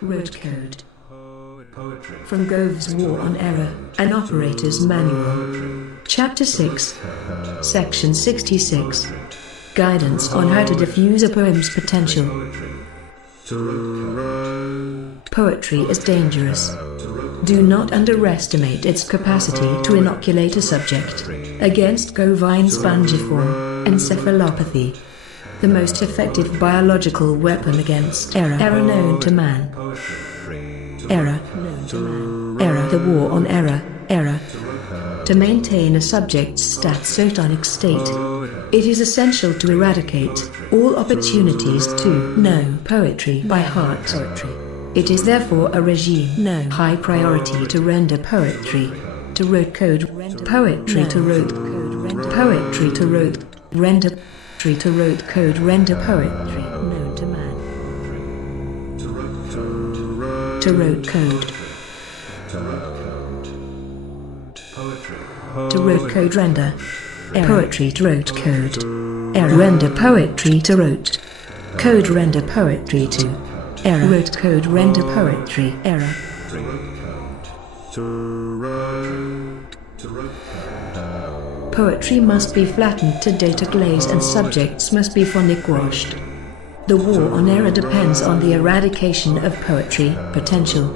Rote-Code. From Gove's War on Error, an Operator's Manual. Chapter 6. Section 66. Guidance on how to diffuse a poem's potential. Poetry is dangerous. Do not underestimate its capacity to inoculate a subject against Govine Spongiform Encephalopathy, the most effective biological weapon against error known to man. Error, the war on error. To maintain a subject's statotonic state, it is essential to eradicate all opportunities to know poetry by heart. It is therefore a regime high priority to render poetry to Rote-Code, poetry to Rote-Code, poetry to Rote, render poetry to Rote-Code, render poetry known to man. To Rote-Code. To Rote-Code, render poetry to Rote-Code. Render poetry to Rote-Code, render poetry to Rote-Code, render poetry error. Poetry must be flattened to data glaze and subjects must be phonic washed. The war on error depends on the eradication of poetry potential.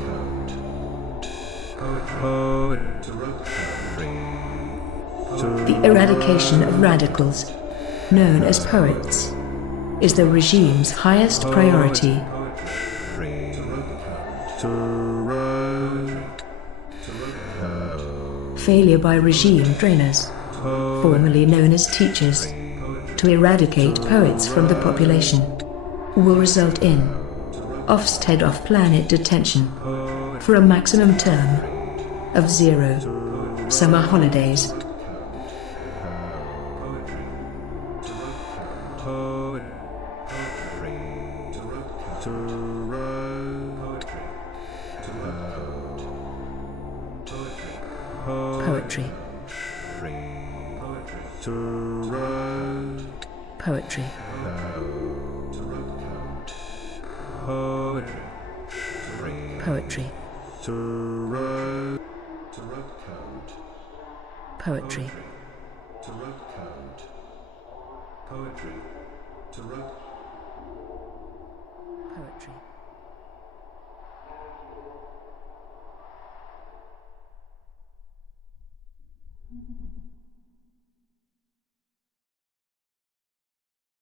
The eradication of radicals, known as poets, is the regime's highest priority. Failure by regime trainers, formerly known as teachers, to eradicate poets from the population will result in Ofsted off-planet detention for a maximum term of 0 summer holidays. Poetry. Poetry. Poetry. Poetry. Poetry.